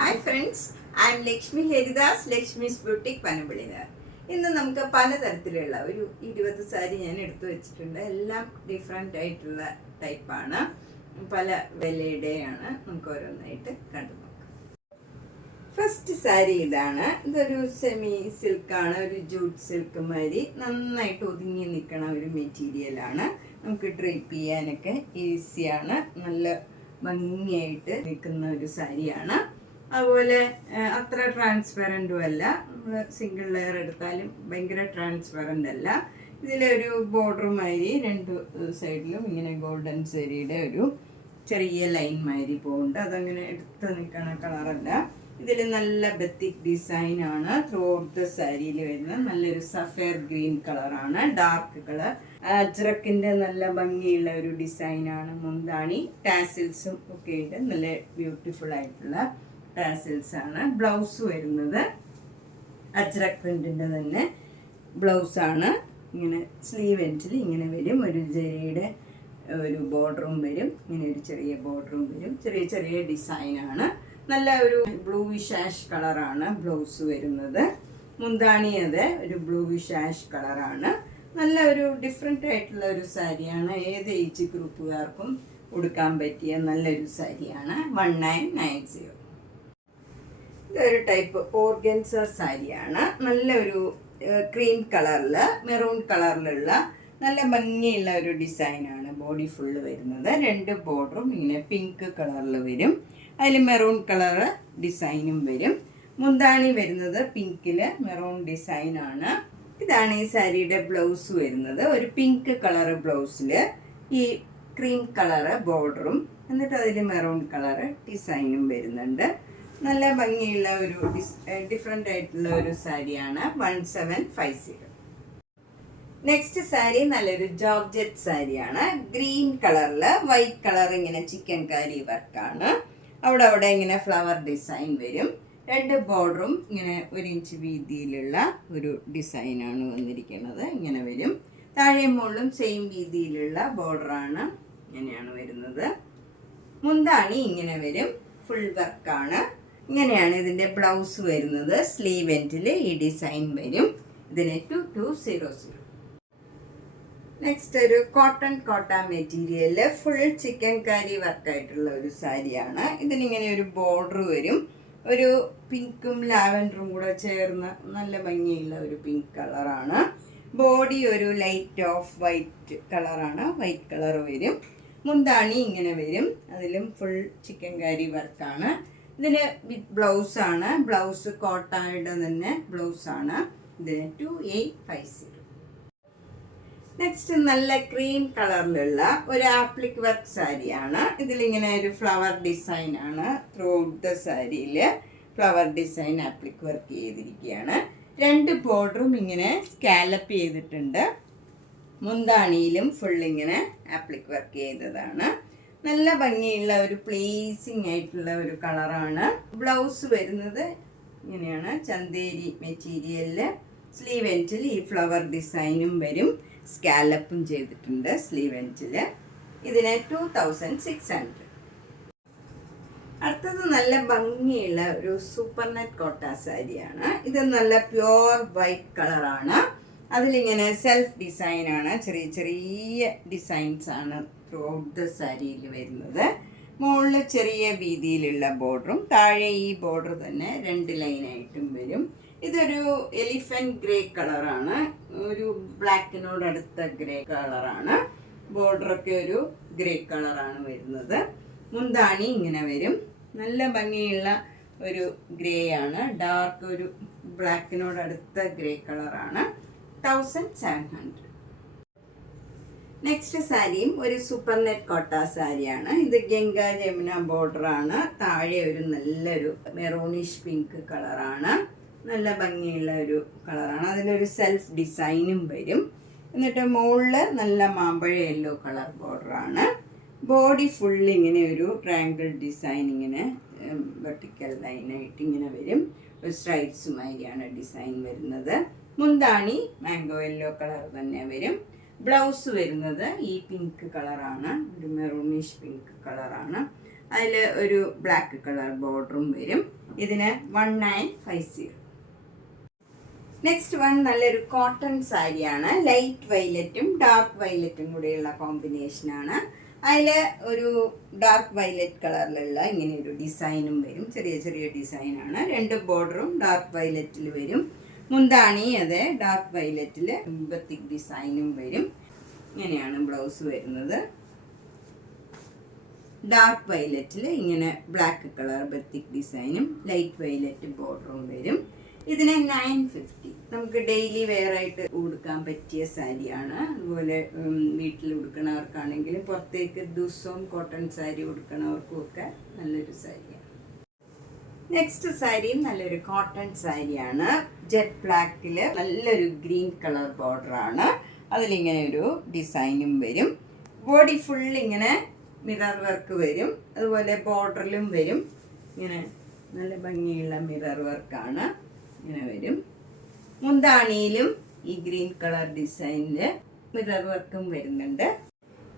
Hi friends, I am Lakshmi Haridas, Lakshmi's boutique പനമ്പള്ളിനാർ. ഇന്ന് നമുക്ക് പലതരത്തിലുള്ള ഒരു 20 സാരി ഞാൻ എടുത്തു വെച്ചിട്ടുണ്ട്. എല്ലാം ഡിഫറെൻ്റ് ആയിട്ടുള്ള ടൈപ്പാണ്, പല വിലയുടെയാണ്. നമുക്ക് ഓരോന്നായിട്ട് കണ്ടു നോക്കാം. ഫസ്റ്റ് സാരി ഇതാണ്. ഇതൊരു സെമി സിൽക്കാണ്, ഒരു ജൂട്ട് സിൽക്ക് മാതിരി നന്നായിട്ട് ഒതുങ്ങി നിൽക്കണ ഒരു മെറ്റീരിയലാണ്. നമുക്ക് ഡ്രൈപ്പ് ചെയ്യാനൊക്കെ ഈസിയാണ്, നല്ല ഭംഗിയായിട്ട് നിൽക്കുന്ന ഒരു സാരിയാണ്. അതുപോലെ അത്ര ട്രാൻസ്പെറൻറ്റും അല്ല, സിംഗിൾ ലെയർ എടുത്താലും ഭയങ്കര ട്രാൻസ്പെറൻ്റ് അല്ല. ഇതിലൊരു ബോർഡർ മാതിരി രണ്ട് സൈഡിലും ഇങ്ങനെ ഗോൾഡൻ സാരിയുടെ ഒരു ചെറിയ ലൈൻ മാതിരി പോകുന്നുണ്ട്. അതങ്ങനെ എടുത്ത് നിൽക്കണ കളറല്ല. ഇതിൽ നല്ല ബത്തിക് ഡിസൈനാണ് ത്രൂ ഔട്ട് ദ സാരിയിൽ വരുന്നത്. നല്ലൊരു സഫയർ ഗ്രീൻ കളറാണ്, ഡാർക്ക് കളർ. അജ്രക്കിൻ്റെ നല്ല ഭംഗിയുള്ള ഒരു ഡിസൈനാണ്. മുന്താണി ടാസിൽസും ഒക്കെ ഉണ്ട്, നല്ല ബ്യൂട്ടിഫുൾ ആയിട്ടുള്ള ടാസിൽസ് ആണ്. ബ്ലൗസ് വരുന്നത് അജ്രക് പ്രിന്റിൻ്റെ തന്നെ ബ്ലൗസാണ്. ഇങ്ങനെ സ്ലീവ് എൻഡിൽ ഇങ്ങനെ വരും, ഒരു ജരിയുടെ ഒരു ബോർഡറും വരും, ഇങ്ങനെ ഒരു ചെറിയ ബോർഡറും വരും. ചെറിയ ചെറിയ ഡിസൈനാണ്. നല്ല ഒരു ബ്ലൂയിഷ് ആഷ് കളറാണ് ബ്ലൗസ് വരുന്നത്. മുന്താണി അതെ ഒരു ബ്ലൂയിഷ് ആഷ് കളറാണ്. നല്ല ഒരു ഡിഫറെൻ്റ് ആയിട്ടുള്ള ഒരു സാരിയാണ്. ഏത് ഏജ് ഗ്രൂപ്പുകാർക്കും ഉടുക്കാൻ പറ്റിയ നല്ലൊരു സാരിയാണ്. 1990. ഇതൊരു ടൈപ്പ് ഓർഗൻസ സാരിയാണ്. നല്ലൊരു ക്രീം കളറിൽ മെറൂൺ കളറിലുള്ള നല്ല ഭംഗിയുള്ള ഒരു ഡിസൈനാണ്. ബോഡി ഫുള്ള് വരുന്നത്. രണ്ട് ബോർഡറും ഇങ്ങനെ പിങ്ക് കളറിൽ വരും, അതിൽ മെറൂൺ കളറ് ഡിസൈനും വരും. മുന്താണി വരുന്നത് പിങ്കിൽ മെറൂൺ ഡിസൈനാണ്. ഇതാണ് ഈ സാരിയുടെ ബ്ലൗസ് വരുന്നത്. ഒരു പിങ്ക് കളറ് ബ്ലൗസിൽ ഈ ക്രീം കളറ് ബോർഡറും, എന്നിട്ട് അതിൽ മെറൂൺ കളറ് ഡിസൈനും വരുന്നുണ്ട്. നല്ല ഭംഗിയുള്ള ഒരു ഡിഫറെൻ്റ് ആയിട്ടുള്ള ഒരു സാരിയാണ്. 1750. നെക്സ്റ്റ് സാരി നല്ലൊരു ജോർജറ്റ് സാരിയാണ്. ഗ്രീൻ കളറിൽ വൈറ്റ് കളർ ഇങ്ങനെ ചിക്കൻ കാരി വർക്കാണ്. അവിടെ ഇങ്ങനെ ഫ്ലവർ ഡിസൈൻ വരും. രണ്ട് ബോർഡറും ഇങ്ങനെ 1 ഇഞ്ച് വീതിയിലുള്ള ഒരു ഡിസൈനാണ് വന്നിരിക്കുന്നത്. ഇങ്ങനെ വരും. താഴെ മുകളിലും സെയിം വീതിയിലുള്ള ബോർഡറാണ്. ഇങ്ങനെയാണ് വരുന്നത്. മുന്താണി ഇങ്ങനെ വരും, ഫുൾ വർക്കാണ്. ഇങ്ങനെയാണ് ഇതിൻ്റെ ബ്ലൗസ് വരുന്നത്. സ്ലീവ് എൻഡിൽ ഈ ഡിസൈൻ വരും. ഇതിന് 2200. നെക്സ്റ്റ് ഒരു കോട്ടൺ മെറ്റീരിയലിൽ ഫുൾ ചിക്കൻ കാരി വർക്കായിട്ടുള്ള ഒരു സാരിയാണ്. ഇതിനിങ്ങനെ ഒരു ബോർഡർ വരും, ഒരു പിങ്കും ലാവൻഡറും കൂടെ ചേർന്ന് നല്ല ഭംഗിയുള്ള ഒരു പിങ്ക് കളറാണ്. ബോഡി ഒരു ലൈറ്റ് ഓഫ് വൈറ്റ് കളറാണ്, വൈറ്റ് കളർ വരും. മുന്താണി ഇങ്ങനെ വരും, അതിലും ഫുൾ ചിക്കൻ കാരി വർക്കാണ്. ഇതിന് വിത്ത് ബ്ലൗസാണ്. ബ്ലൗസ് കോട്ടയുടെ തന്നെ ബ്ലൗസാണ്. ഇതിന് 2850. നെക്സ്റ്റ് നല്ല ക്രീം കളറിലുള്ള ഒരു ആപ്ലിക് വർക്ക് സാരിയാണ്. ഇതിലിങ്ങനെ ഒരു ഫ്ലവർ ഡിസൈനാണ്. ത്രൂ ഔട്ട് ദ സാരിയിൽ ഫ്ലവർ ഡിസൈൻ ആപ്ലിക് വർക്ക് ചെയ്തിരിക്കുകയാണ്. രണ്ട് ബോർഡറും ഇങ്ങനെ സ്കാലപ്പ് ചെയ്തിട്ടുണ്ട്. മുന്താണിയിലും ഫുള്ളിങ്ങനെ ആപ്ലിക് വർക്ക് ചെയ്തതാണ്. നല്ല ഭംഗിയുള്ള ഒരു പ്ലേസിങ് ആയിട്ടുള്ള ഒരു കളറാണ്. ബ്ലൗസ് വരുന്നത് ഇങ്ങനെയാണ്, ചന്തേരി മെറ്റീരിയലിൽ. സ്ലീവ് എൻഡിൽ ഈ ഫ്ലവർ ഡിസൈനും വരും, സ്കാലപ്പും ചെയ്തിട്ടുണ്ട് സ്ലീവ് എൻഡിൽ. ഇതിന് 2600. അടുത്തത് നല്ല ഭംഗിയുള്ള ഒരു സൂപ്പർ നെറ്റ് കോട്ട സാരിയാണ്. ഇത് നല്ല പ്യുവർ വൈറ്റ് കളറാണ്. അതിലിങ്ങനെ സെൽഫ് ഡിസൈനാണ്, ചെറിയ ചെറിയ ഡിസൈൻസ് ആണ് ത്രൂ ഔട്ട് ദ സാരിയിൽ വരുന്നത്. മുകളിൽ ചെറിയ വീതിയിലുള്ള ബോർഡറും താഴെ ഈ ബോർഡർ തന്നെ 2 ലൈനായിട്ടും വരും. ഇതൊരു എലിഫന്റ് ഗ്രേ കളറാണ്, ഒരു ബ്ലാക്കിനോട് അടുത്ത ഗ്രേ കളറാണ്. ബോർഡറൊക്കെ ഒരു ഗ്രേ കളറാണ് വരുന്നത്. മുന്താണി ഇങ്ങനെ വരും, നല്ല ഭംഗിയുള്ള ഒരു ഗ്രേ ആണ്, ഡാർക്ക് ഒരു ബ്ലാക്കിനോട് അടുത്ത ഗ്രേ കളറാണ്. 1700. നെക്സ്റ്റ് സാരിയും ഒരു സൂപ്പർ നെറ്റ് കോട്ട സാരിയാണ്. ഇത് ഗംഗ ജമുന ബോർഡറാണ്. താഴെ ഒരു നല്ലൊരു മെറൂണിഷ് പിങ്ക് കളറാണ്. നല്ല ഭംഗിയുള്ള ഒരു കളറാണ്. അതിലൊരു സെൽഫ് ഡിസൈനും വരും. എന്നിട്ട് മുകളിൽ നല്ല മാമ്പഴ യെല്ലോ കളർ ബോർഡറാണ്. ബോഡി ഫുൾ ഇങ്ങനെ ഒരു ട്രയാങ്കിൾ ഡിസൈൻ, ഇങ്ങനെ വെർട്ടിക്കൽ ലൈനായിട്ട് ഇങ്ങനെ വരും. ഒരു സ്ട്രൈപ്സുമായിരിയാണ് ഡിസൈൻ വരുന്നത്. മുന്താണി മാംഗോ യെല്ലോ കളർ തന്നെ വരും. ബ്ലൗസ് വരുന്നത് ഈ പിങ്ക് കളറാണ്, ഒരു മെറൂണിഷ് പിങ്ക് കളറാണ്. അതിൽ ഒരു ബ്ലാക്ക് കളർ ബോർഡറും വരും. ഇതിന് 1950. നെക്സ്റ്റ് വൺ നല്ലൊരു കോട്ടൺ സാരിയാണ്. ലൈറ്റ് വയലറ്റും ഡാർക്ക് വയലറ്റും കൂടെയുള്ള കോമ്പിനേഷനാണ്. അതിൽ ഒരു ഡാർക്ക് വയലറ്റ് കളറിലുള്ള ഇങ്ങനെ ഒരു ഡിസൈനും വരും. ചെറിയ ചെറിയ ഡിസൈനാണ്. 2 ബോർഡറും ഡാർക്ക് വയലറ്റിൽ വരും. മുന്താണി അതെ ഡാർക്ക് വയലറ്റിൽ ബത്തിക് ഡിസൈനും വരും. ഇങ്ങനെയാണ് ബ്ലൗസ് വരുന്നത്. ഡാർക്ക് വയലറ്റിൽ ഇങ്ങനെ ബ്ലാക്ക് കളർ ബത്തിക് ഡിസൈനും ലൈറ്റ് വയലറ്റ് ബോർഡറും വരും. ഇതിന് 950. നമുക്ക് ഡെയിലി വെയർ ആയിട്ട് ഉടുക്കാൻ പറ്റിയ സാരിയാണ്. അതുപോലെ വീട്ടിൽ ഉടുക്കണവർക്കാണെങ്കിലും പുറത്തേക്ക് ദിവസവും കോട്ടൺ സാരി ഉടുക്കണവർക്കും ഒക്കെ നല്ലൊരു സാരിയാണ്. നെക്സ്റ്റ് സാരിയും നല്ലൊരു കോട്ടൺ സാരിയാണ്. ജെറ്റ് ബ്ലാക്കിൽ നല്ലൊരു ഗ്രീൻ കളർ ബോർഡറാണ്. അതിലിങ്ങനെ ഒരു ഡിസൈനും വരും. ബോഡി ഫുൾ ഇങ്ങനെ മിറർ വർക്ക് വരും. അതുപോലെ ബോർഡറിലും വരും. ഇങ്ങനെ നല്ല ഭംഗിയുള്ള മിറർ വർക്കാണ്. ഇങ്ങനെ വരും. മുന്താണിയിലും ഈ ഗ്രീൻ കളർ ഡിസൈനിൽ മിറർ വർക്കും വരുന്നുണ്ട്.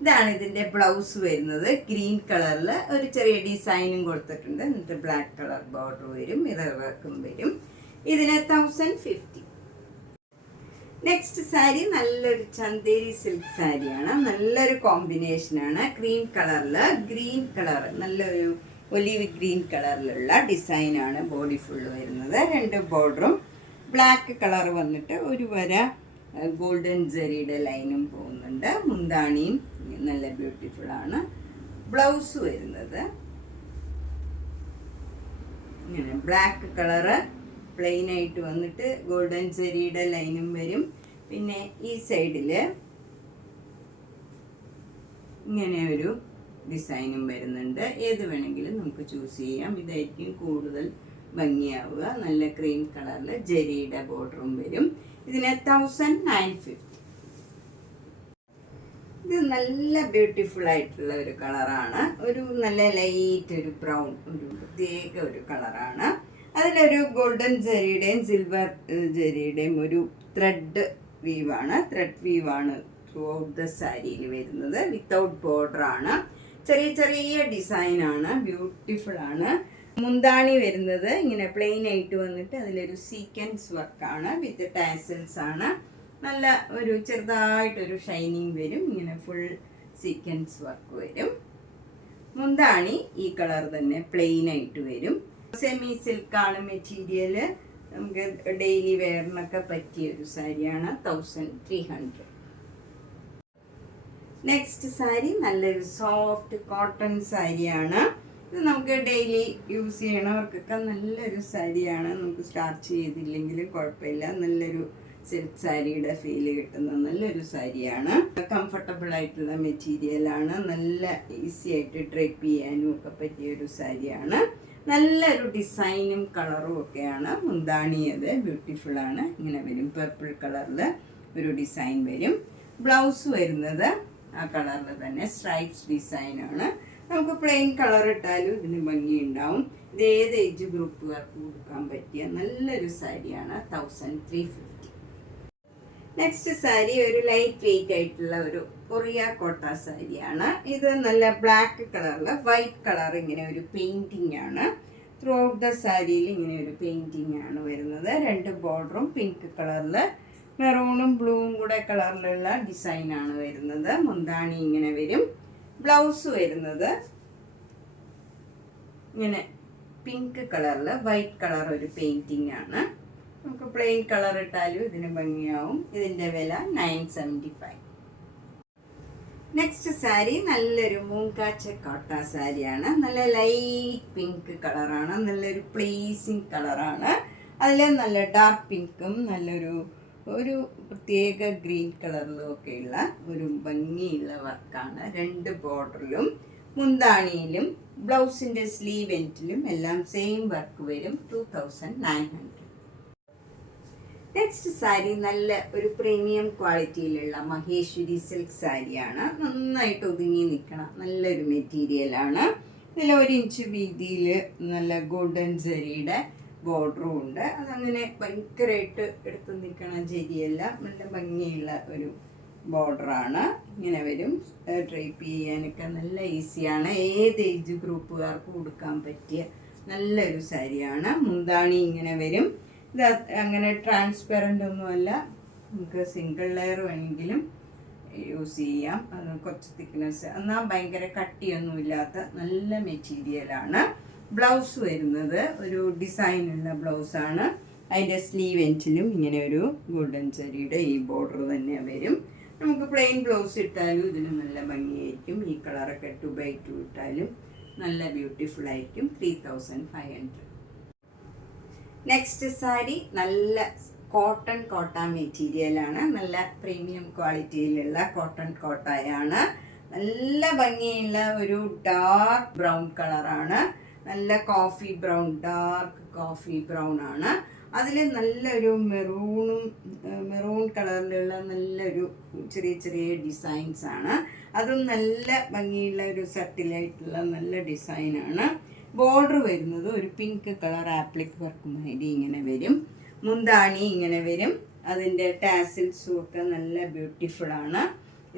ഇതാണ് ഇതിൻ്റെ ബ്ലൗസ് വരുന്നത്. ഗ്രീൻ കളറിൽ ഒരു ചെറിയ ഡിസൈനും കൊടുത്തിട്ടുണ്ട്. എന്നിട്ട് ബ്ലാക്ക് കളർ ബോർഡർ വരും. മിറർ വർക്കും വരും. ഇതിന് 1050. നെക്സ്റ്റ് സാരി നല്ലൊരു ചന്തേരി സിൽക്ക് സാരിയാണ്. നല്ലൊരു കോമ്പിനേഷനാണ്. ക്രീം കളറിൽ ഗ്രീൻ കളർ നല്ലൊരു ഒലിവ് ഗ്രീൻ കളറിലുള്ള ഡിസൈനാണ് ബോഡി ഫുള്ള് വരുന്നത്. 2 ബോർഡറും ബ്ലാക്ക് കളർ വന്നിട്ട് ഒരു വര ഗോൾഡൻ ജെറിയുടെ ലൈനും പോകുന്നുണ്ട്. മുന്താണിയും നല്ല ബ്യൂട്ടിഫുള്ളാണ്. ബ്ലൗസ് വരുന്നത് ഇങ്ങനെ ബ്ലാക്ക് കളറ് പ്ലെയിൻ ആയിട്ട് വന്നിട്ട് ഗോൾഡൻ ജെറിയുടെ ലൈനും വരും. പിന്നെ ഈ സൈഡിൽ ഇങ്ങനെ ഒരു ഡിസൈനും വരുന്നുണ്ട്. ഏത് വേണമെങ്കിലും നമുക്ക് ചൂസ് ചെയ്യാം. ഇതായിരിക്കും കൂടുതൽ ഭംഗിയാവുക. നല്ല ക്രീം കളറിൽ ജെറിയുടെ ബോർഡറും വരും. ഇതിന് 1950. ഇത് നല്ല ബ്യൂട്ടിഫുൾ ആയിട്ടുള്ള ഒരു കളറാണ്. ഒരു നല്ല ലൈറ്റ് ഒരു ബ്രൗൺ ഒരു പ്രത്യേക ഒരു കളറാണ്. അതിലൊരു ഗോൾഡൻ ജെറിയുടെയും സിൽവർ ജെറിയുടെയും ഒരു ത്രെഡ് വീവാണ്. ത്രെഡ് വീവാണ് ത്രൂ ഔട്ട് ദ സാരിയിൽ വരുന്നത്. വിത്തൗട്ട് ബോർഡറാണ്. ചെറിയ ചെറിയ ഡിസൈനാണ്. ബ്യൂട്ടിഫുൾ ആണ്. മുന്താണി വരുന്നത് ഇങ്ങനെ പ്ലെയിൻ ആയിട്ട് വന്നിട്ട് അതിലൊരു സീക്വൻസ് വർക്കാണ്. വിത്ത് ടാസൽസ് ആണ്. നല്ല ഒരു ചെറുതായിട്ടൊരു ഷൈനിങ് വരും. ഇങ്ങനെ ഫുൾ സീക്വൻസ് വർക്ക് വരും. മുന്താണി ഈ കളർ തന്നെ പ്ലെയിൻ ആയിട്ട് വരും. സെമി സിൽക്കാണ് മെറ്റീരിയൽ. നമുക്ക് ഡെയിലി വെയറിനൊക്കെ പറ്റിയ ഒരു സാരിയാണ്. 1300. നെക്സ്റ്റ് സാരി നല്ലൊരു സോഫ്റ്റ് കോട്ടൺ സാരിയാണ്. ഇത് നമുക്ക് ഡെയിലി യൂസ് ചെയ്യണവർക്കൊക്കെ നല്ലൊരു സാരിയാണ്. നമുക്ക് സ്റ്റാർച്ച് ചെയ്തില്ലെങ്കിലും കുഴപ്പമില്ല. നല്ലൊരു സിൽക്ക് സാരിയുടെ ഫീല് കിട്ടുന്ന നല്ലൊരു സാരിയാണ്. കംഫർട്ടബിൾ ആയിട്ടുള്ള മെറ്റീരിയലാണ്. നല്ല ഈസി ആയിട്ട് ഡ്രൈപ്പ് ചെയ്യാനും ഒക്കെ പറ്റിയൊരു സാരിയാണ്. നല്ലൊരു ഡിസൈനും കളറും ഒക്കെയാണ്. മുന്താണി അത് ബ്യൂട്ടിഫുള്ളാണ്. ഇങ്ങനെ വരും. പർപ്പിൾ കളറിൽ ഒരു ഡിസൈൻ വരും. ബ്ലൗസ് വരുന്നത് ആ കളറിൽ തന്നെ സ്ട്രൈപ്സ് ഡിസൈനാണ്. നമുക്ക് പ്ലെയിൻ കളർ ഇട്ടാലും ഇതിന് ഭംഗിയുണ്ടാവും. ഇത് ഏത് ഏജ് ഗ്രൂപ്പുകാർക്ക് കൊടുക്കാൻ പറ്റിയ നല്ലൊരു സാരിയാണ്. 1350. നെക്സ്റ്റ് സാരി ഒരു ലൈറ്റ് വെയിറ്റ് ആയിട്ടുള്ള ഒരു കൊറിയ കോട്ട സാരിയാണ്. ഇത് നല്ല ബ്ലാക്ക് കളറിൽ വൈറ്റ് കളർ ഇങ്ങനെ ഒരു പെയിൻറ്റിംഗ് ആണ്. ത്രൂ ഔട്ട് ദ സാരിയിൽ ഇങ്ങനെ ഒരു പെയിൻറ്റിംഗ് ആണ് വരുന്നത്. 2 ബോർഡറും പിങ്ക് കളറിൽ മെറൂണും ബ്ലൂവും കൂടെ കളറിലുള്ള ഡിസൈനാണ് വരുന്നത്. മുന്താണി ഇങ്ങനെ വരും. ബ്ലൗസ് വരുന്നത് ഇങ്ങനെ പിങ്ക് കളറിൽ വൈറ്റ് കളർ ഒരു പെയിൻറ്റിംഗ് ആണ്. നമുക്ക് പ്ലെയിൻ കളർ ഇട്ടാലും ഇതിന് ഭംഗിയാവും. ഇതിൻ്റെ വില 975. നെക്സ്റ്റ് സാരി നല്ലൊരു മൂങ്കാച്ച കോട്ട സാരിയാണ്. നല്ല ലൈറ്റ് പിങ്ക് കളറാണ്. നല്ലൊരു പ്ലീസിങ് കളറാണ്. അതിൽ നല്ല ഡാർക്ക് പിങ്കും നല്ലൊരു ഒരു പ്രത്യേക ഗ്രീൻ കളറിലും ഒക്കെയുള്ള ഒരു ഭംഗിയുള്ള വർക്കാണ്. 2 ബോർഡറിലും മുന്താണിയിലും ബ്ലൗസിൻ്റെ സ്ലീവ് എൻഡിലും എല്ലാം സെയിം വർക്ക് വരും. 2900. നെക്സ്റ്റ് സാരി നല്ല ഒരു പ്രീമിയം ക്വാളിറ്റിയിലുള്ള മഹേശ്വരി സിൽക്ക് സാരിയാണ്. നന്നായിട്ട് ഒതുങ്ങി നിൽക്കണം നല്ലൊരു മെറ്റീരിയലാണ്. ഇതിൽ 1 ഇഞ്ച് വീതിയിൽ നല്ല ഗോൾഡൻ ജെറിയുടെ ബോർഡറും ഉണ്ട്. അതങ്ങനെ ഭയങ്കരമായിട്ട് എടുത്ത് നിൽക്കണ ജെരിയല്ല. നല്ല ഭംഗിയുള്ള ഒരു ബോർഡറാണ്. ഇങ്ങനെ വരും. ഡ്രൈപ്പ് ചെയ്യാനൊക്കെ നല്ല ഈസിയാണ്. ഏത് ഏജ് ഗ്രൂപ്പുകാർക്ക് കൊടുക്കാൻ പറ്റിയ നല്ലൊരു സാരിയാണ്. മുന്താണി ഇങ്ങനെ വരും. ഇത് അങ്ങനെ ട്രാൻസ്പെറൻ്റ് ഒന്നുമല്ല, നമുക്ക് സിംഗിൾ ലെയർ വേണമെങ്കിലും യൂസ് ചെയ്യാം. അത് കുറച്ച് തിക്നെസ്, എന്നാൽ ഭയങ്കര കട്ടിയൊന്നുമില്ലാത്ത നല്ല മെറ്റീരിയലാണ്. ബ്ലൗസ് വരുന്നത് ഒരു ഡിസൈനുള്ള ബ്ലൗസാണ്. അതിൻ്റെ സ്ലീവ് എൻഡിലും ഇങ്ങനെ ഒരു ഗോൾഡൻ സാരിയുടെ ഈ ബോർഡർ തന്നെ വരും. നമുക്ക് പ്ലെയിൻ ബ്ലൗസ് ഇട്ടാലും ഇതിന് നല്ല ഭംഗിയായിരിക്കും. ഈ കളറൊക്കെ 2x2 ഇട്ടാലും നല്ല ബ്യൂട്ടിഫുൾ ആയിരിക്കും. 3500. നെക്സ്റ്റ് സാരി നല്ല കോട്ട മെറ്റീരിയലാണ്. നല്ല പ്രീമിയം ക്വാളിറ്റിയിലുള്ള കോട്ടൺ കോട്ടായാണ്. നല്ല ഭംഗിയുള്ള ഒരു ഡാർക്ക് ബ്രൗൺ കളറാണ്. നല്ല coffee brown, dark coffee brown ആണ്. അതിൽ നല്ലൊരു മെറൂൺ കളറിലുള്ള നല്ലൊരു ചെറിയ ചെറിയ ഡിസൈൻസ് ആണ്. അതും നല്ല ഭംഗിയുള്ള ഒരു സട്ടിലായിട്ടുള്ള നല്ല ഡിസൈനാണ്. ബോർഡർ വരുന്നത് ഒരു പിങ്ക് കളർ ആപ്ലിക് വർക്ക് മാതിരി ഇങ്ങനെ വരും. മുന്താണി ഇങ്ങനെ വരും. അതിൻ്റെ ടാസിൽസും ഒക്കെ നല്ല ബ്യൂട്ടിഫുൾ ആണ്.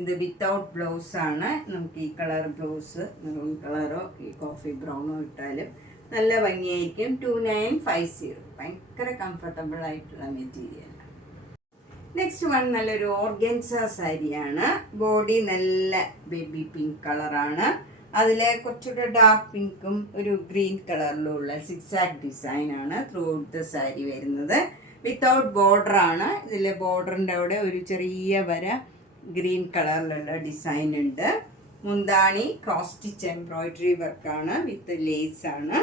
ഇത് വിത്തൗട്ട് ബ്ലൗസാണ്. നമുക്ക് ഈ കളർ ബ്ലൗസ് മെറൂൺ കളറോ ഈ കോഫി ബ്രൗണോ ഇട്ടാലും നല്ല ഭംഗിയായിരിക്കും. 2950. ഭയങ്കര കംഫർട്ടബിൾ ആയിട്ടുള്ള മെറ്റീരിയൽ. നെക്സ്റ്റ് വൺ നല്ലൊരു ഓർഗൻസ സാരിയാണ്. ബോഡി നല്ല ബേബി പിങ്ക് കളറാണ്. അതിൽ കുറച്ചുകൂടെ ഡാർക്ക് പിങ്കും ഒരു ഗ്രീൻ കളറിലുള്ള സിക്സാക് ഡിസൈനാണ് ത്രൂ ഔട്ട് ദ സാരി വരുന്നത്. വിത്തൗട്ട് ബോർഡറാണ്. ഇതിൽ ബോർഡറിൻ്റെ അവിടെ ഒരു ചെറിയ വര ഗ്രീൻ കളറിലുള്ള ഡിസൈൻ ഉണ്ട്. മുന്താണി ക്രോസ് സ്റ്റിച്ച് എംബ്രോയിഡറി വർക്കാണ് വിത്ത് ലേസ് ആണ്.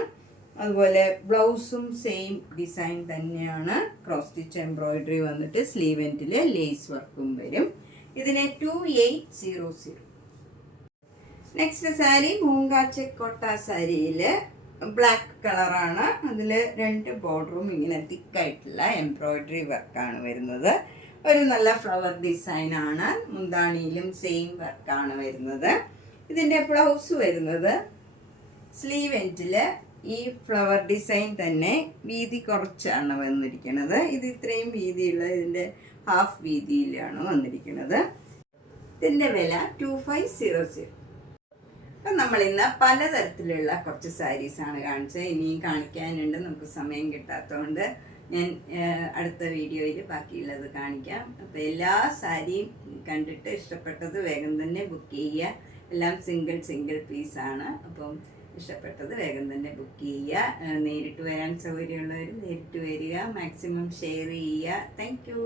അതുപോലെ ബ്ലൗസും സെയിം ഡിസൈൻ തന്നെയാണ്. ക്രോസ് സ്റ്റിച്ച് എംബ്രോയിഡറി വന്നിട്ട് സ്ലീവ് എൻഡിൽ ലേസ് വർക്കും വരും. ഇതിന് 2800. നെക്സ്റ്റ് സാരി മൂങ്കാച്ചക്കോട്ട സാരിയിൽ ബ്ലാക്ക് കളറാണ്. അതിൽ 2 ബോർഡറും ഇങ്ങനെ തിക്കായിട്ടുള്ള എംബ്രോയിഡറി വർക്കാണ് വരുന്നത്. ഒരു നല്ല ഫ്ലവർ ഡിസൈനാണ്. മുന്താണിയിലും സെയിം വർക്കാണ് വരുന്നത്. ഇതിൻ്റെ ബ്ലൗസ് വരുന്നത് സ്ലീവ് എൻഡിൽ ഈ ഫ്ലവർ ഡിസൈൻ തന്നെ വീതി കുറച്ചാണ് വന്നിരിക്കുന്നത്. ഇത് ഇത്രയും വീതിയുള്ള ഇതിൻ്റെ ഹാഫ് വീതിയിലാണ് വന്നിരിക്കുന്നത്. ഇതിൻ്റെ വില 2500. അപ്പം നമ്മളിന്ന് പലതരത്തിലുള്ള കുറച്ച് സാരീസാണ് കാണിച്ചത്. ഇനിയും കാണിക്കാനുണ്ട്, നമുക്ക് സമയം കിട്ടാത്തതുകൊണ്ട് ഞാൻ അടുത്ത വീഡിയോയിൽ ബാക്കിയുള്ളത് കാണിക്കാം. അപ്പോൾ എല്ലാ സാരിയും കണ്ടിട്ട് ഇഷ്ടപ്പെട്ടത് വേഗം തന്നെ ബുക്ക് ചെയ്യുക. എല്ലാം സിംഗിൾ പീസാണ്. അപ്പം ഇഷ്ടപ്പെട്ടത് വേഗം തന്നെ ബുക്ക് ചെയ്യുക. നേരിട്ട് വരാൻ സൗകര്യമുള്ളവർ നേരിട്ട് വരിക. മാക്സിമം ഷെയർ ചെയ്യുക. Thank you.